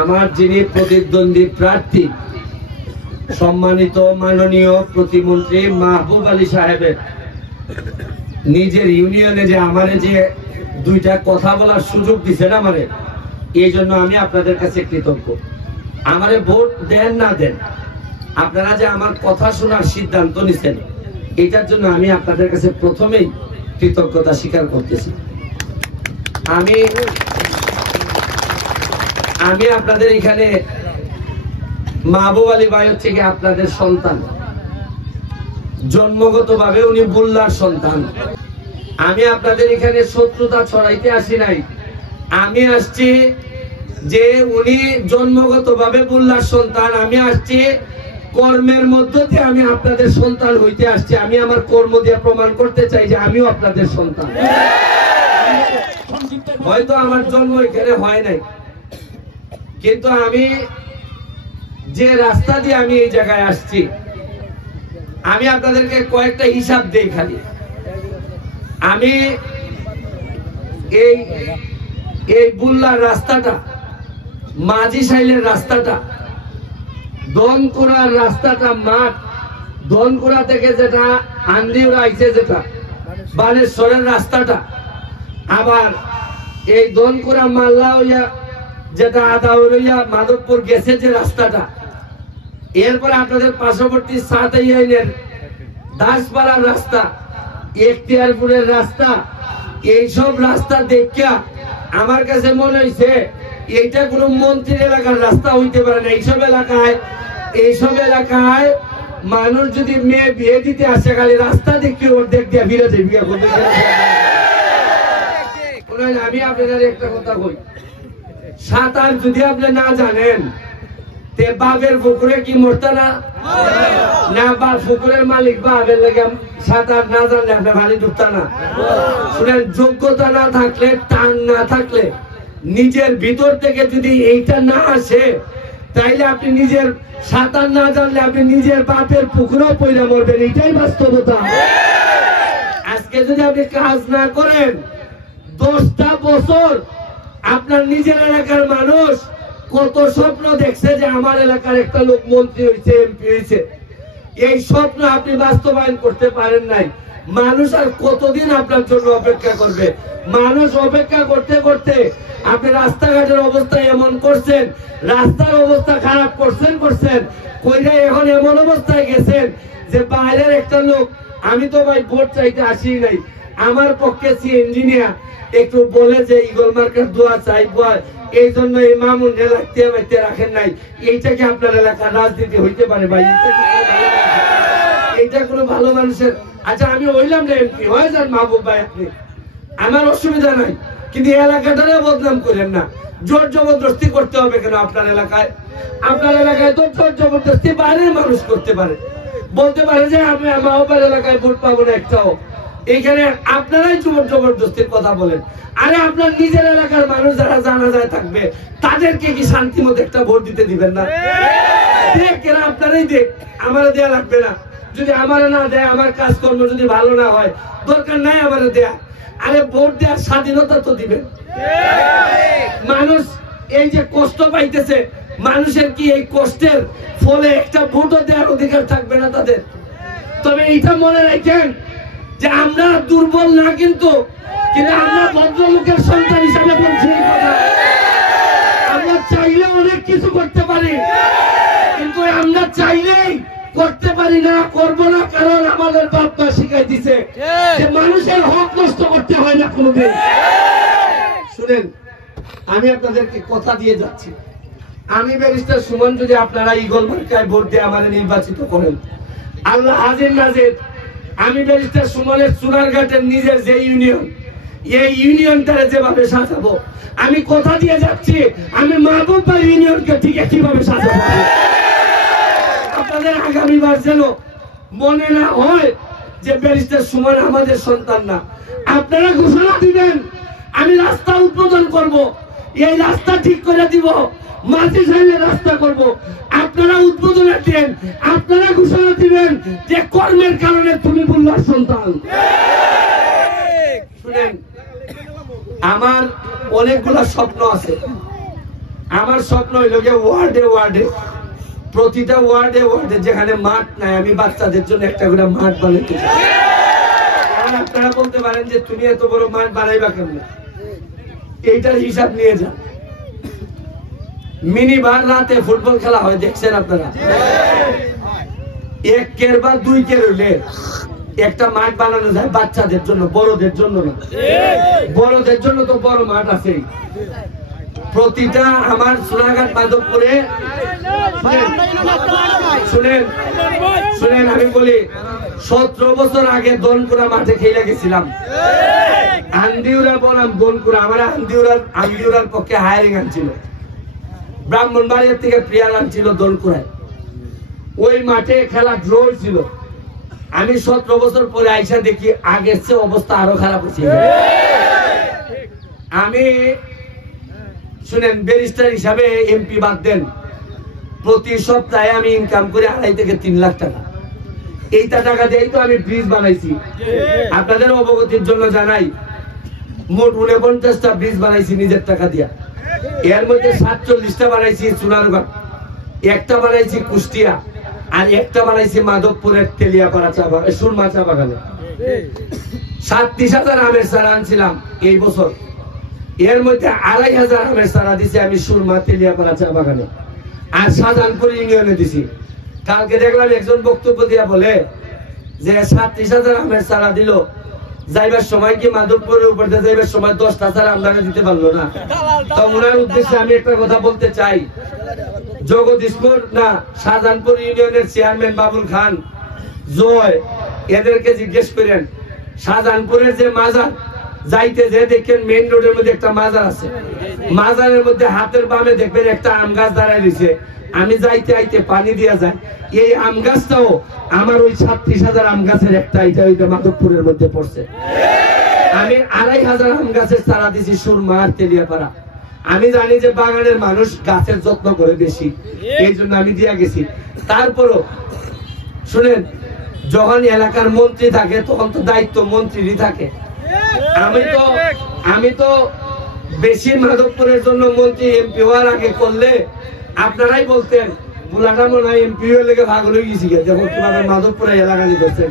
আমার যিনি প্রতিদ্বন্দ্বী প্রার্থী সম্মানিত মাননীয় প্রতিমন্ত্রী মাহবুব আলী সাহেবের নিজের ইউনিয়নে যে আমারে যে দুইটা কথা বলার সুযোগ দিচ্ছেন আমারে, এই জন্য আমি আপনাদের কাছে কৃতজ্ঞ। আমারে ভোট দেন না দেন, আপনারা যে আমার কথা শোনার সিদ্ধান্ত নিছেন এটার জন্য আমি আপনাদের কাছে প্রথমেই কৃতজ্ঞতা স্বীকার করতেছি। আমি আপনাদের এখানে মাহবুব আলী ভাই হচ্ছে কি আপনাদের সন্তান, জন্মগতভাবে উনি বুল্লার সন্তান। আমি আপনাদের এখানে শত্রুতা ছড়াইতে আসি নাই, আমি আসছি যে উনি জন্মগতভাবে বুল্লার সন্তান, আমি আসছি কর্মের মধ্য দিয়ে আমি আপনাদের সন্তান হইতে আসছি। আমি আমার কর্ম দিয়ে প্রমাণ করতে চাই যে আমিও আপনাদের সন্তান। হয়তো আমার জন্ম এখানে হয় নাই, কিন্তু আমি যে রাস্তা দিয়ে আমি এই জায়গায় আসছি, আমি আপনাদেরকে কয়েকটা হিসাব দেই খালি। আমি এই বুল্লার রাস্তাটা, মাঝি সাইলের রাস্তাটা, দনকুড়ার রাস্তাটা, মাঠ দনকুড়া থেকে যেটা আন্দিউরা আইছে, যেটা বানেশ্বরের রাস্তাটা, আবার এই দনকুড়া মাল্লা হইয়া যেটা আদাউরিয়া মাধবপুর গেছে যে রাস্তাটা, এরপরে আপনাদের পার্শ্ববর্তী সাতাইনের দাসপাড়ার রাস্তা, এখতিয়ারপুরের রাস্তা, এইসব রাস্তা দেখিয়া আমার কাছে মনে হয়েছে এইটা কোনো মন্ত্রীর এলাকার রাস্তা হইতে পারে না। এইসব এলাকায় মানুষ যদি মেয়ে বিয়ে দিতে আসে খালি রাস্তা দেখে ওর দেখ দিয়া ফিরে যায় বিয়ে করতে। আমি আপনাদের একটা কথা কই, সাঁতার যদি আপনি না জানেন তে বাপের পুকুরে কি মরতে না, বা পুকুরের মালিক বাপের লেগে সাঁতার না জানলে আপনি ভারী ডুবতা না। শুনেন, যোগ্যতা না থাকলে, টান না থাকলে, নিজের ভিতর থেকে যদি এইটা না আসে, তাইলে আপনি নিজের সাঁতার না জানলে আপনি নিজের বাপের পুকুরেও পয়লা মরবেন। এইটাই বাস্তবতা। আজকে যদি আপনি কাজ না করেন, 10টা বছর আপনার নিজের এলাকার মানুষ কত স্বপ্ন দেখছে যে আমার এলাকার একটা লোক মন্ত্রী হয়েছে, এমপি হয়েছে, এই স্বপ্ন আপনি বাস্তবায়ন করতে পারেন নাই। মানুষ আর কতদিন আপনার জন্য অপেক্ষা করবে? মানুষ অপেক্ষা করতে করতে আপনি রাস্তাঘাটের অবস্থা এমন করছেন, রাস্তার অবস্থা খারাপ করছেন কইরা এখন এমন অবস্থায় গেছেন যে বাইরের একটা লোক, আমি তো ভাই ভোট চাইতে আসি নাই, আমার পক্ষে ইঞ্জিনিয়ার একটু বলে যে ইগল মার্কার দোয়া চাই, এই জন্য এই মামুন লাগতে বাইতে রাখেন নাই। এইটা কি আপনার এলাকার রাজনীতি হইতে পারে ভাই? এইটা কোনো ভালো মানুষের? আচ্ছা, আমি হইলাম না এমপি, হয়ে যান মাহবুব ভাই আপনি, আমার অসুবিধা নাই, কিন্তু এলাকাটারে বদনাম করেন না। জোর জবরদস্তি করতে হবে কেন আপনার এলাকায়? আপনার এলাকায় তো জোর জবরদস্তি বাইরের মানুষ করতে পারে, বলতে পারে যে আমি আমার এলাকায় ভোট পাবো না একটাও। এইখানে আপনারাই জোর জবরদস্তির কথা বলেন। আরে আপনার নিজের এলাকার মানুষ যারা জানা যায় থাকবে, তাদেরকে কি শান্তি মতো একটা ভোট দিতে দিবেন না? দেখ কেন, আপনারাই দেখ, আমার দেয়া লাগবে না। যদি আমার না দেয়, আমার কাজকর্ম যদি ভালো না হয়, দরকার নাই আমার দেয়া। আরে ভোট দেওয়ার স্বাধীনতা তো দিবেন। মানুষ এই যে কষ্ট পাইতেছে, মানুষের কি এই কষ্টের ফলে একটা ভোটও দেওয়ার অধিকার থাকবে না তাদের? তবে এইটা মনে রাখেন যে আমরা দুর্বল না, কিন্তু আমরা ভদ্রলোকের সন্তান হিসাবে বলছি। আমরা চাইলে অনেক কিছু করতে পারি, কিন্তু আমরা চাইলেই করতে পারি না, করব না, কারণ আমাদের বাপ মা শিখাই দিছে যে মানুষের হক নষ্ট করতে হয় না কোনোদিন। শুনেন, আমি আপনাদেরকে কথা দিয়ে যাচ্ছি, আমি ব্যারিস্টার সুমন যদি আপনারা ইগল মার্কায় ভোট দিয়ে আমাদের নির্বাচিত করেন, আল্লাহ হাজির নাজির, আমি ব্যারিস্টার সুমনের চুনারঘাটের নিজের যে ইউনিয়ন, এই ইউনিয়নটারে যেভাবে সাজাবো, আমি কথা দিয়ে যাচ্ছি, আমি মাহবুব ভাই ইউনিয়নকে ঠিক কিভাবে সাজাবো। আপনাদের আগামীবার যেন মনে না হয় যে ব্যারিস্টার সুমন আমাদের সন্তান না। আপনারা ঘোষণা দিবেন, আমি রাস্তা উদ্বোধন করব, এই রাস্তা ঠিক করে দিব, মাঝি সাইলে রাস্তা করব, আপনারা উদ্বোধনের দিন আপনারা ঘোষণা দিবেন যে কর্মের কারণে তুমি বুল্লার সন্তান। শুনেন, আমার অনেকগুলো স্বপ্ন আছে, আমার স্বপ্ন হইল যে ওয়ার্ডে ওয়ার্ডে, প্রতিটা ওয়ার্ডে ওয়ার্ডে যেখানে মাঠ নাই আমি বাচ্চাদের জন্য একটা করে মাঠ বানাইতে চাই। আপনারা বলতে পারেন যে তুমি এত বড় মাঠ বানাইবা কেমন, এইটার হিসাব নিয়ে যান। মিনিবার রাতে ফুটবল খেলা হয় দেখছেন আপনারা, 1 কের বা 2 কের হইলে একটা মাঠ বানানো যায় বাচ্চাদের জন্য, বড়দের জন্য না। বড়দের জন্য তো বড় মাঠ আছে প্রতিটা। আমার সোনাঘাট মাধবপুরে শুনেন আমি বলি, 17 বছর আগে দনপুরা মাঠে খেলে গেছিলাম। আন্দিউরা বললাম দনপুরা, আমার আন্দিউরার পক্ষে হায়ারিং আনছিল, ব্রাহ্মণবাড়িয়া থেকে প্রিয়ার আনছিল দনপুরায়। ওই মাঠে খেলা ড্র ছিল। আমি 17 বছর পরে আইসা দেখি আগের চেয়ে অবস্থা আরো খারাপ হচ্ছে। আমি শুনেন ব্যারিস্টার হিসাবে এমপি বাদ দেন, প্রতি সপ্তাহে আমি ইনকাম করি 2.5 থেকে 3 লাখ টাকা। এইটা টাকা দিয়েই তো আমি ব্রিজ বানাইছি। আপনাদের অবগতির জন্য জানাই, মোট 49টা ব্রিজ বানাইছি নিজের টাকা দিয়া। এর মধ্যে 47টা বানাইছি সোনারগাঁ, একটা বানাইছি কুষ্টিয়া, আর একটা বানাইছি মাধবপুরের তেলিয়াপাড়া চা বাগান, সুরমা চা বাগানে। 37,000 আমের চারা আনছিলাম এই বছর, এর মধ্যে 2,500 আমের চারা দিছি আমি সুরমা তেলিয়াপাড়া চা বাগানে, আর শাহজাহানপুর ইউনিয়নে দিছি। কালকে দেখলাম একজন বক্তব্য দিয়া বলে যে 37,000 আমের চারা দিল, যাইবার সময় কি মাধবপুরের উপর দিয়ে যাইবার সময় 10টা চারা আমদানি দিতে পারলো না। তো ওনার উদ্দেশ্যে আমি একটা কথা বলতে চাই, জগদীশপুর না শাহজাহানপুর ইউনিয়নের চেয়ারম্যান বাবুল খান, জয়, এদেরকে জিজ্ঞেস করেন শাহজাহানপুরের যে মাজার যাইতে যে দেখেন মেইন রোডের মধ্যে একটা মাজার আছে, মাজারের মধ্যে হাতের বামে দেখবেন একটা আম গাছ দাঁড়ায় দিছে। আমি যাইতে আইতে পানি দিয়া যায়, এই আম গাছটাও আমার ওই 36,000 আম গাছের একটা, এটা ওইটা মাধবপুরের মধ্যে পড়ছে। আমি 2,500 আম গাছের চারা দিছি সুরমা আর তেলিয়াপাড়া। আমি জানি যে বাগানের মানুষ গাছের যত্ন করে বেশি, এই জন্য আমি দিয়া গেছি। তারপরও শুনেন, যখন এলাকার মন্ত্রী থাকে তখন তো দায়িত্ব মন্ত্রীরই থাকে। আমি তো বেশি মাধবপুরের জন্য মন্ত্রী এমপি হওয়ার আগে করলে আপনারাই বলতেন বুলাটা মনে হয় এমপি হয়ে লেগে ভাগ হয়ে গেছি, যেমন কিভাবে মাধবপুরে এলাকা দিতে।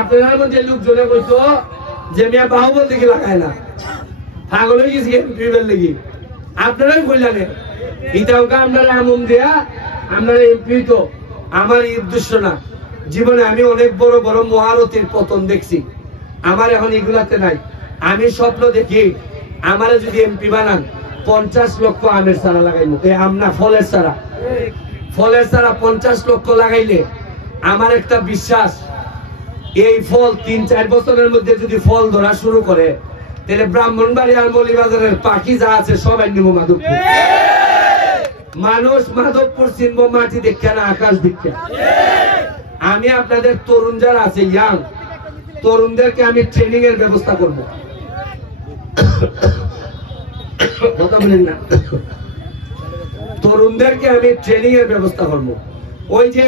আপনার মধ্যে লোকজনে বলতো যে মিয়া বাহুবল দিকে লাগায় না, পাগল হয়ে গেছি এমপি হওয়ার লেগে। আপনারাই বললেন এটাও আপনারা এমন দেয়া আপনারা এমপি। তো আমার এই উদ্দেশ্য না, জীবনে আমি অনেক বড় বড় মহারথীর পতন দেখছি, আমার এখন এগুলাতে নাই। আমি স্বপ্ন দেখি আমারে যদি এমপি বানান 50 লক্ষ আমের চারা লাগাইলো, আমনা ফলের চারা, 50 লক্ষ লাগাইলে আমার একটা বিশ্বাস, এই ফল 3-4 বছরের মধ্যে যদি ফল ধরা শুরু করে তাহলে ব্রাহ্মণবাড়ি আর মৌলভীবাজারের পাখি যা আছে সবাই নিব মাধবপুর। মানুষ মাধবপুর চিনব মাটি দেখে না, আকাশ দেখে। আমি আপনাদের তরুণ যারা আছে, ইয়াং তরুণদেরকে আমি ট্রেনিং এর ব্যবস্থা করব। কথা বলেন না, তরুণদেরকে আমি ট্রেনিং এর ব্যবস্থা করব। ওই যে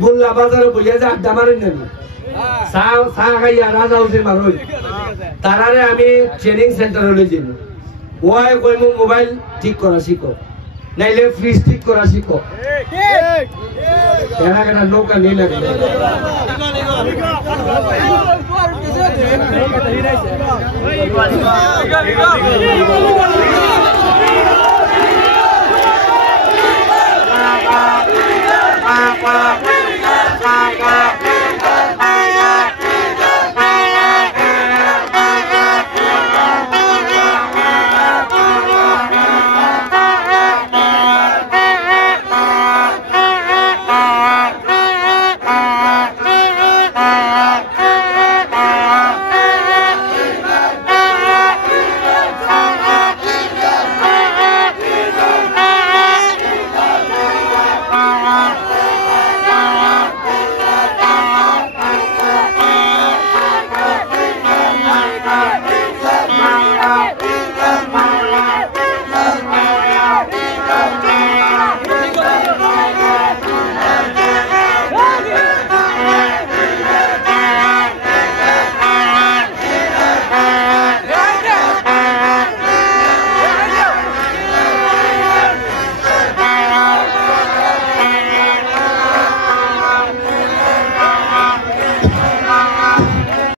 বুল্লা বাজারে বইয়া যে আড্ডা মারেন না, চা খাইয়া রাজা উঠে মারই, তারারে আমি ট্রেনিং সেন্টারে লই যাব। ওই কইম মোবাইল ঠিক করা শিখো, নাইলে ফ্রিজ ঠিক করা শিখো। এলাকাটা নৌকা নিয়ে লাগে